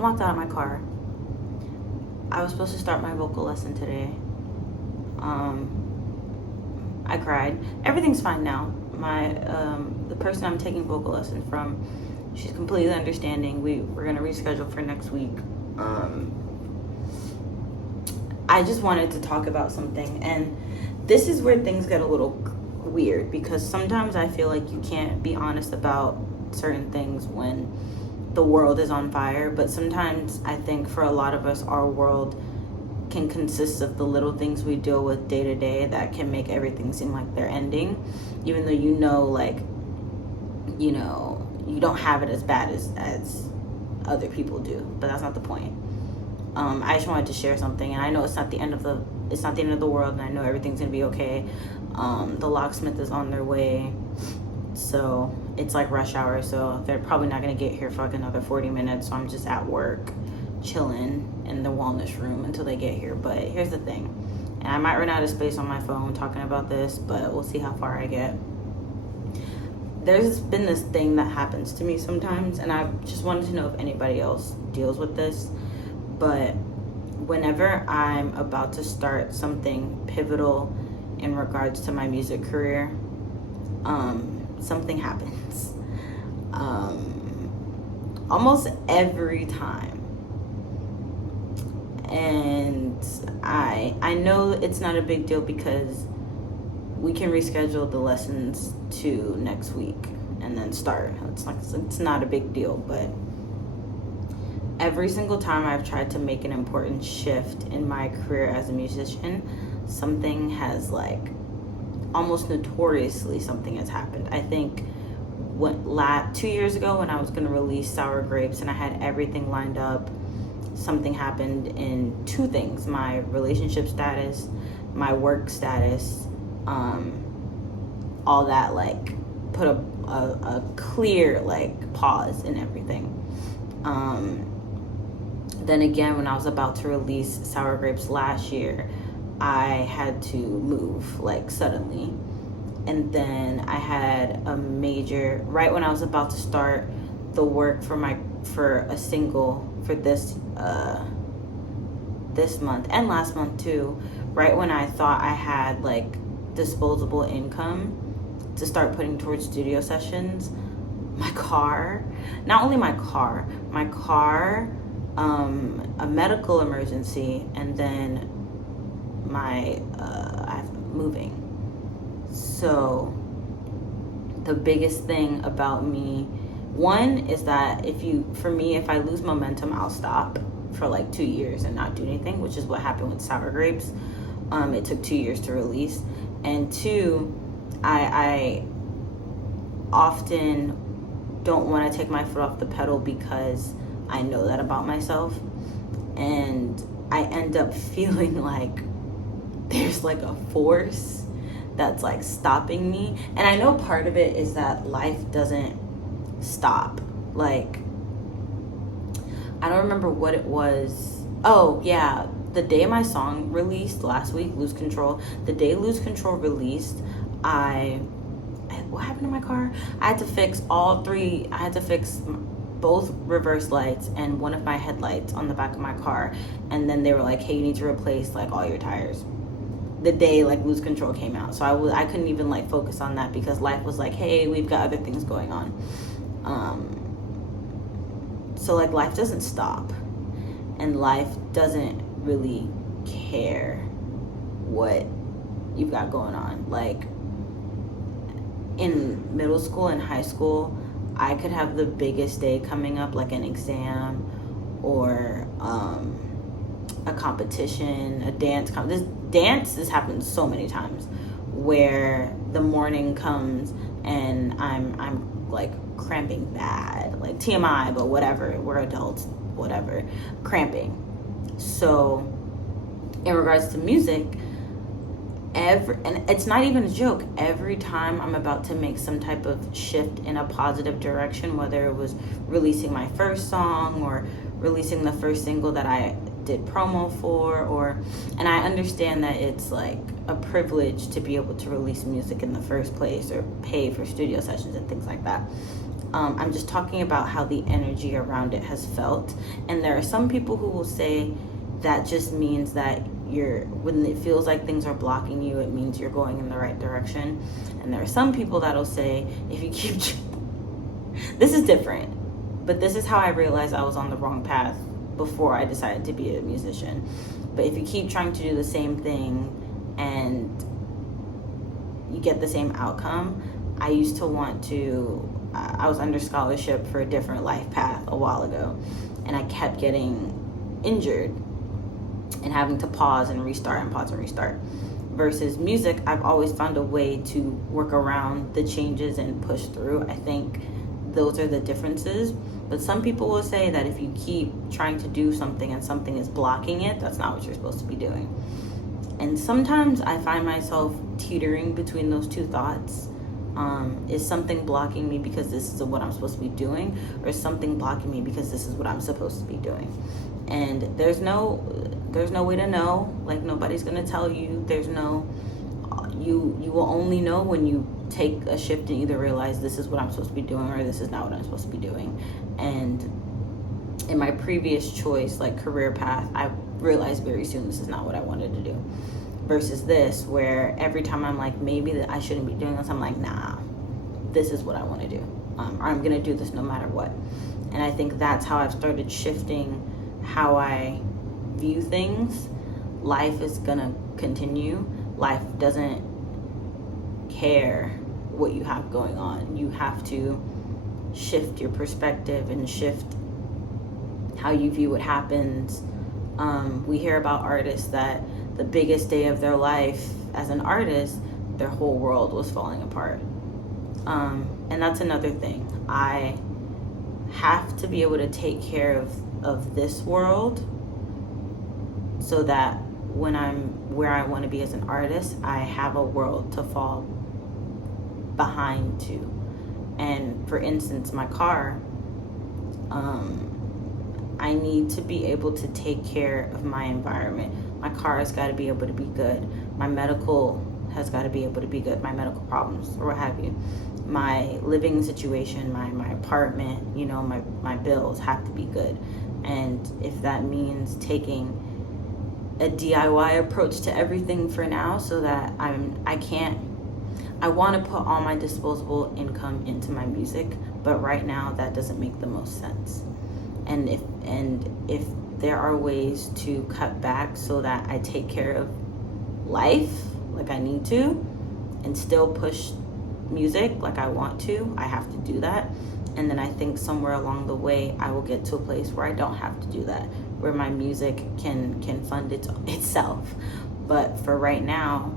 walked out of my car. I was supposed to start my vocal lesson today. I cried. Everything's fine now. The person I'm taking vocal lessons from, she's completely understanding. We're gonna reschedule for next week. I just wanted to talk about something, and this is where things get a little weird, because sometimes I feel like you can't be honest about certain things when the world is on fire, but sometimes I think for a lot of us, our world can consist of the little things we deal with day to day that can make everything seem like they're ending, even though you don't have it as bad as other people do. But that's not the point. I just wanted to share something, and I know it's not the end of the world, and I know everything's gonna be okay. The locksmith is on their way, so it's like rush hour, so they're probably not gonna get here for like another 40 minutes. So I'm just at work, chilling in the wellness room until they get here. But here's the thing, and I might run out of space on my phone talking about this, but we'll see how far I get. There's been this thing that happens to me sometimes, and I just wanted to know if anybody else deals with this. But whenever I'm about to start something pivotal in regards to my music career, something happens. Almost every time. And I know it's not a big deal because we can reschedule the lessons to next week and then start. It's not a big deal, but every single time I've tried to make an important shift in my career as a musician, something has almost notoriously something has happened. I think 2 years ago when I was going to release Sour Grapes and I had everything lined up, something happened in two things: my relationship status, my work status, all that put a clear pause in everything. Then again, when I was about to release Sour Grapes last year, I had to move suddenly. And then I had a major, right when I was about to start the work for a single for this month and last month too, right when I thought I had disposable income to start putting towards studio sessions, not only my car, a medical emergency, and then I'm moving. So the biggest thing about me, one is that if I lose momentum, I'll stop for 2 years and not do anything, which is what happened with Sour Grapes. It took 2 years to release. And two, I often don't want to take my foot off the pedal because I know that about myself, and I end up feeling like there's a force that's stopping me. And I know part of it is that life doesn't stop. I don't remember what it was. Oh yeah, the day my song released last week, Lose Control, the day Lose Control released, what happened to my car? I had to fix both reverse lights and one of my headlights on the back of my car. And then they were like, hey, you need to replace all your tires. The day Lose Control came out. So I couldn't even focus on that because life was hey, we've got other things going on. So life doesn't stop, and life doesn't really care what you've got going on. In middle school and high school, I could have the biggest day coming up, an exam or a competition, a dance. This happens so many times where the morning comes and I'm cramping bad, TMI, but whatever, we're adults, whatever, cramping. So in regards to music, and it's not even a joke, every time I'm about to make some type of shift in a positive direction, whether it was releasing my first song or releasing the first single that I did promo for, and I understand that it's a privilege to be able to release music in the first place or pay for studio sessions and things like that. I'm just talking about how the energy around it has felt. And there are some people who will say that just means that when it feels like things are blocking you, it means you're going in the right direction. And there are some people that'll say, if you keep this is different, but this is how I realized I was on the wrong path before I decided to be a musician. But if you keep trying to do the same thing and you get the same outcome, I used to want to, I was under scholarship for a different life path a while ago, and I kept getting injured and having to pause and restart and pause and restart. Versus music, I've always found a way to work around the changes and push through. I think those are the differences. But some people will say that if you keep trying to do something and something is blocking it, that's not what you're supposed to be doing. And sometimes I find myself teetering between those two thoughts. Is something blocking me because this is what I'm supposed to be doing, or is something blocking me because this is what I'm supposed to be doing? And there's no way to know. Like, nobody's gonna tell you. You will only know when you take a shift and either realize this is what I'm supposed to be doing or this is not what I'm supposed to be doing. And in my previous choice, like career path, I realized very soon this is not what I wanted to do. Versus this, where every time I'm like, maybe that I shouldn't be doing this, I'm like, nah, this is what I want to do, or I'm gonna do this no matter what. And I think that's how I've started shifting how I view things. Life is gonna continue. Life doesn't care what you have going on. You have to shift your perspective and shift how you view what happens. We hear about artists that the biggest day of their life as an artist, their whole world was falling apart. And that's another thing. I have to be able to take care of this world so that when I'm where I want to be as an artist, I have a world to fall behind to. And for instance, my car, I need to be able to take care of my environment. My car has got to be able to be good. My medical has got to be able to be good. My medical problems or what have you. My living situation, my apartment, my bills have to be good. And if that means taking a DIY approach to everything for now so that I want to put all my disposable income into my music, but right now that doesn't make the most sense. And if there are ways to cut back so that I take care of life like I need to and still push music like I want to, I have to do that. And then I think somewhere along the way I will get to a place where I don't have to do that, where my music can fund itself. But for right now,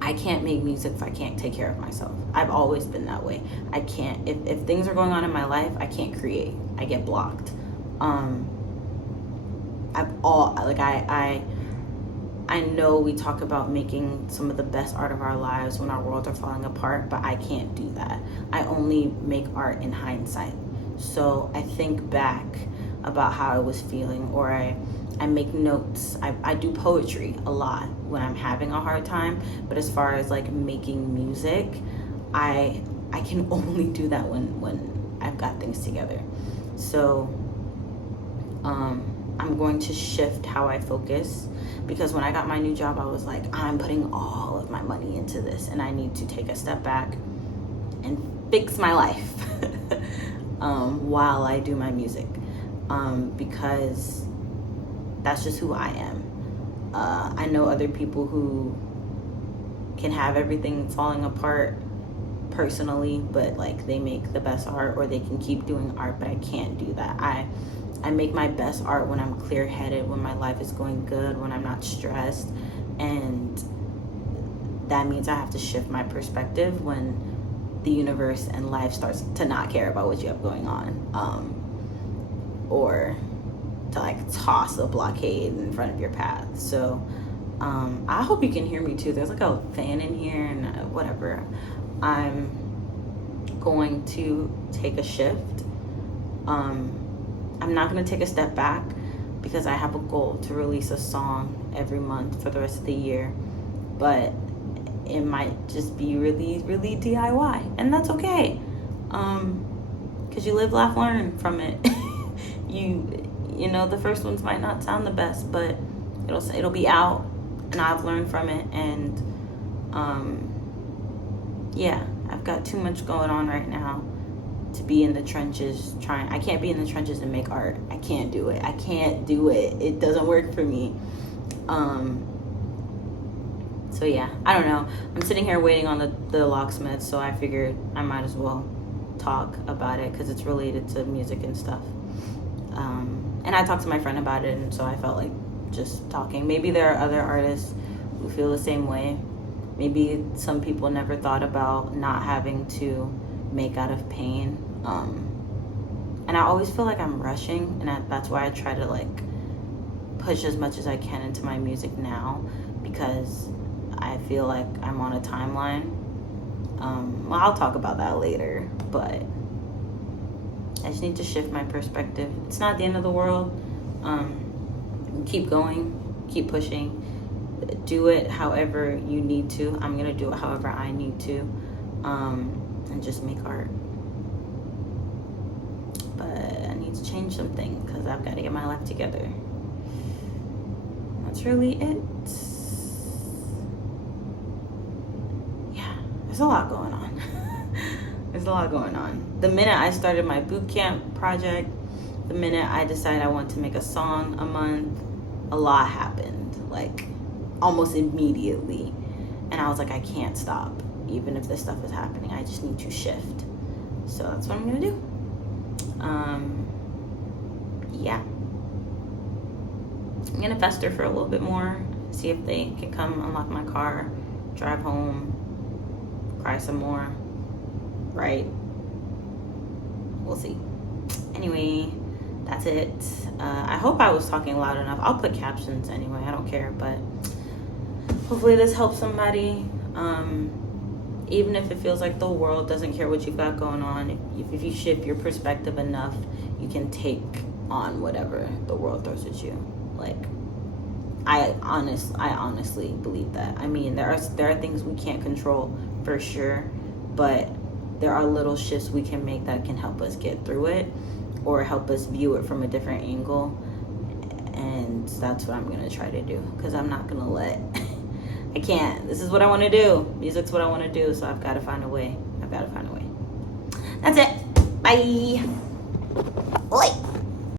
I can't make music if I can't take care of myself. I've always been that way. I can't, if things are going on in my life, I can't create. I get blocked. I know we talk about making some of the best art of our lives when our worlds are falling apart, but I can't do that. I only make art in hindsight. So I think back about how I was feeling, or I make notes. I do poetry a lot when I'm having a hard time, but as far as like making music, I can only do that when I've got things together. So I'm going to shift how I focus, because when I got my new job, I was like, I'm putting all of my money into this and I need to take a step back and fix my life while I do my music, because that's just who I am. I know other people who can have everything falling apart personally, but like they make the best art, or they can keep doing art, but I can't do that. I make my best art when I'm clear-headed, when my life is going good, when I'm not stressed. And that means I have to shift my perspective when the universe and life starts to not care about what you have going on, or to like toss a blockade in front of your path. So I hope you can hear me too. There's like a fan in here and whatever. I'm going to take a shift. I'm not going to take a step back, because I have a goal to release a song every month for the rest of the year, but it might just be really, really DIY, and that's okay. Because you live, laugh, learn from it. You know, the first ones might not sound the best, but it'll be out, and I've learned from it. And yeah, I've got too much going on right now to be in the trenches I can't be in the trenches and make art. I can't do it. It doesn't work for me. So yeah, I don't know. I'm sitting here waiting on the locksmith, so I figured I might as well talk about it because it's related to music and stuff. And I talked to my friend about it, and so I felt like just talking. Maybe there are other artists who feel the same way. Maybe some people never thought about not having to make out of pain. And I always feel like I'm rushing, and that's why I try to like push as much as I can into my music now, because I feel like I'm on a timeline. Well, I'll talk about that later, but I just need to shift my perspective. It's not the end of the world. Keep going, keep pushing. Do it however you need to. I'm gonna do it however I need to, and just make art. But I need to change something because I've got to get my life together. That's really it. Yeah, there's a lot going on. There's a lot going on. The minute I started my boot camp project, the minute I decided I want to make a song a month, a lot happened, like almost immediately. And I was like, I can't stop, even if this stuff is happening. I just need to shift. So that's what I'm gonna do. Yeah. I'm gonna fester for a little bit more, see if they can come unlock my car, drive home, cry some more, right? We'll see. Anyway, that's it. I hope I was talking loud enough. I'll put captions anyway, I don't care, but hopefully this helps somebody. Even if it feels like the world doesn't care what you've got going on, if you shift your perspective enough, you can take on whatever the world throws at you. Like, I honestly believe that. I mean, there are things we can't control for sure, but there are little shifts we can make that can help us get through it or help us view it from a different angle. And that's what I'm gonna try to do, because I'm not gonna let I can't. This is what I want to do. Music's what I want to do, so I've got to find a way. That's it. Bye. Oi.